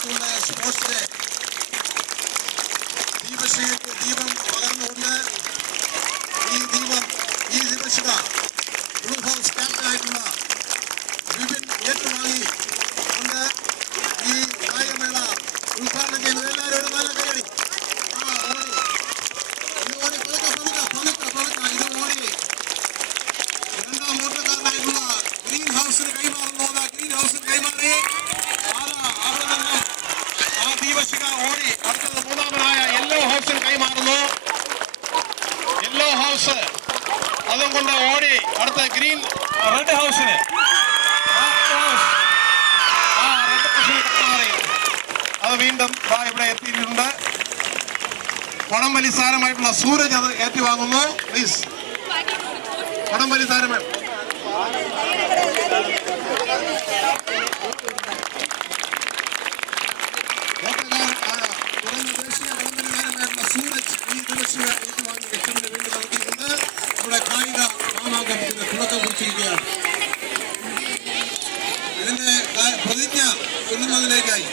സ്കൂളിലെ sports day ദീപശിഖയ്ക്ക് ദീപം പകർന്നുകൊണ്ട് ഈ ദീപശിഖ ബ്ലൂ ഹൗസ് ക്യാപ്റ്റനായിട്ടുള്ള വിപിൻ ഏറ്റുവാങ്ങി കൊണ്ട് ഈ കായികമേള ഉദ്ഘാടനം ചെയ്യുന്നത്. എല്ലാവരും ഒരു നല്ല കൈയടി. ഇത് ഓടി രണ്ടാം ഓട്ടക്കാരനായിട്ടുള്ള ഗ്രീൻ ഹൗസിന് കൈമാറുന്നത്. ഗ്രീൻ ഹൗസിന് കൈമാറി അവിടെ നിന്ന് ആ ദീപശിഖ ഓടി അടുത്തത് മൂന്നാമനായ യെല്ലോ ഹൗസിന് കൈമാറുന്നു. യെല്ലോ ഹൗസ് അതും കൊണ്ട് ഓടി അടുത്ത റെഡ് ഹൗസിന് കൈമാറി. അത് വീണ്ടും ഇവിടെ എത്തിയിട്ടുണ്ട്. വടംവലി താരമായിട്ടുള്ള സൂരജ് അത് ഏറ്റുവാങ്ങുന്നു. പ്ലീസ് വടംവലി താരമാണ് ദേശീയ വടംവലി താരമായിട്ടുള്ള സൂരജ് ഈ ദീപശിഖ ഏറ്റുവാങ്ങി എക്സമിന് വേണ്ടി നൽകിയിട്ടുണ്ട്. നമ്മുടെ കായിക മാമാങ്കത്തിന് തുടക്കം കുറിച്ചിരിക്കുകയാണ്. ഇതിന്റെ പ്രതിജ്ഞ ചൊല്ലുന്നതിലേക്കായി